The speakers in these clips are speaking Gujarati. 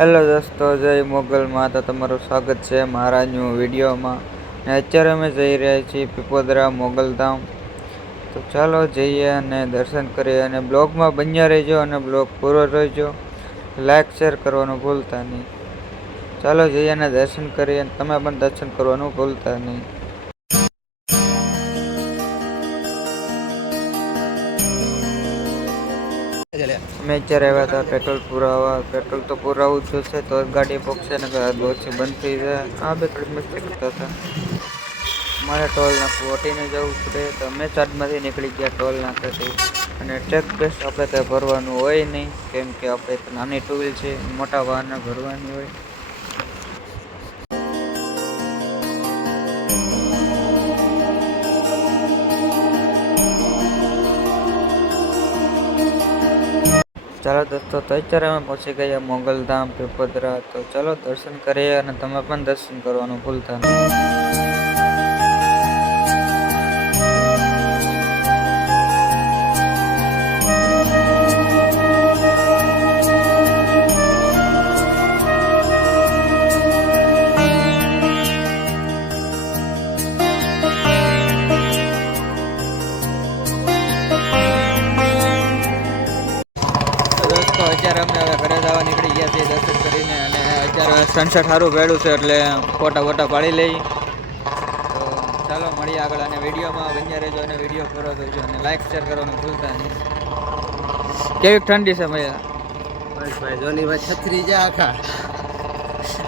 હેલો દોસ્તો, જય મોગલમાં. તો તમારું સ્વાગત છે મારા ન્યૂ વિડીયોમાં. ને અત્યારે અમે જઈ રહ્યા છીએ પીપોદરા મોગલધામ. તો ચાલો જઈએ અને દર્શન કરીએ. અને બ્લોગમાં બન્યા રહેજો અને બ્લોગ પૂરો રહેજો. લાઈક શેર કરવાનું ભૂલતા નહીં. ચાલો જઈએ અને દર્શન કરીએ. તમે પણ દર્શન કરવાનું ભૂલતા નહીં. અમે અત્યારે આવ્યા હતા પેટ્રોલ પુરાવા. પેટ્રોલ તો પુરાવું જ જોશે તો ગાડી પકશે ને ઓછી બંધ થઈ જાય. આ બે કડી મસ્તી કરતા હતા. મારે ટોલ નાખવું ઓટીને જવું પડે તો અમે ચાર્જમાંથી નીકળી ગયા ટોલ નાખેથી. અને ટેક્સ બેસ આપણે ત્યાં ભરવાનું હોય નહીં, કેમ કે આપણે નાની ટુ વ્હીલ છે, મોટા વાહનને ભરવાની હોય. ચાલો દોસ્તો, તો અત્યારે અમે પહોંચી ગયા મોગલધામ પીપોદરા. તો ચાલો દર્શન કરીએ અને તમે પણ દર્શન કરવાનું ભૂલતા નહીં. અત્યારે અમે હવે ઘરે જવા નીકળી ગયા છીએ દર્શન કરીને. અને અત્યારે સનસેટ સારું ભેડું છે એટલે ફોટા પાડી લઈ. તો ચાલો મળીએ આગળ. અને વિડીયોમાં બન્યા રહેજો અને વિડીયો પૂરો થજો અને લાઈક શેર કરવાનું ભૂલતા નહીં. કેવી ઠંડી છે ભૈયા? બસ ભાઈ જોની ભાઈ છત્રી જાય આખા.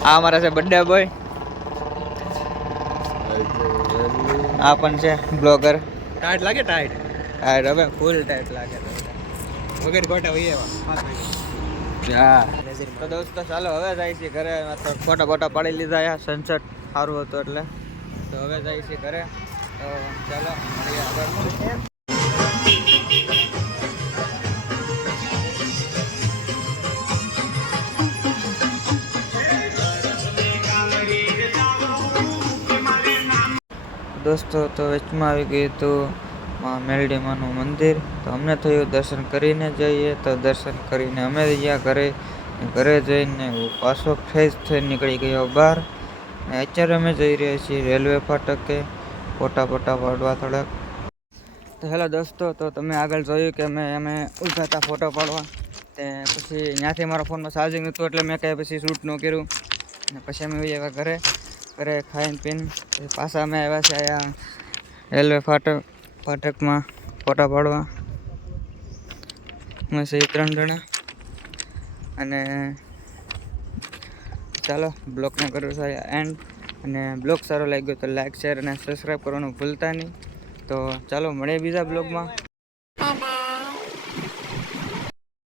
આ અમારા છે બર્થડે બોય. આ પણ છે બ્લોગર. ટાઈટ લાગે ટાઈટ હવે ફૂલ ટાઈટ લાગે વગર ગોટા હોય એવા. તો દોસ્તો ચાલો હવે જાય છે ઘરે. ફોટા પાડી લીધા. સનસેટ સારું હતું એટલે. તો હવે જાય છે ઘરે. તો ચાલો મળીએ આગળ. દોસ્તો તો વચમાં આવી ગયું હતું મેલડીમાનું મંદિર. તો અમને થયું દર્શન કરીને જઈએ. તો દર્શન કરીને અમે ગયા ઘરે જઈને પાછો ફ્રેશ થઈને નીકળી ગયો બહાર. અને અત્યારે અમે જઈ રહ્યા છીએ રેલવે ફાટકે ફોટા પાડવા થોડાક. તો હેલો દોસ્તો, તો તમે આગળ જોયું કે અમે ઊભા હતા ફોટો પાડવા. તે પછી ત્યાંથી મારા ફોનમાં ચાર્જિંગ નહોતું એટલે મેં કાંઈ પછી શૂટ ન કર્યું. અને પછી અમે આવ્યા ઘરે ખાઈને પીને પાછા અમે આવ્યા છે અહીંયા રેલવે ફાટકમાં ફોટા પાડવા. અમે છે 3 જણા. અને ચાલો બ્લોગને કરું છે એન્ડ. અને બ્લોગ સારો લાગ્યો તો લાઈક શેર અને સબસ્ક્રાઈબ કરવાનું ભૂલતા નહીં. તો ચાલો મળીએ બીજા બ્લોગમાં.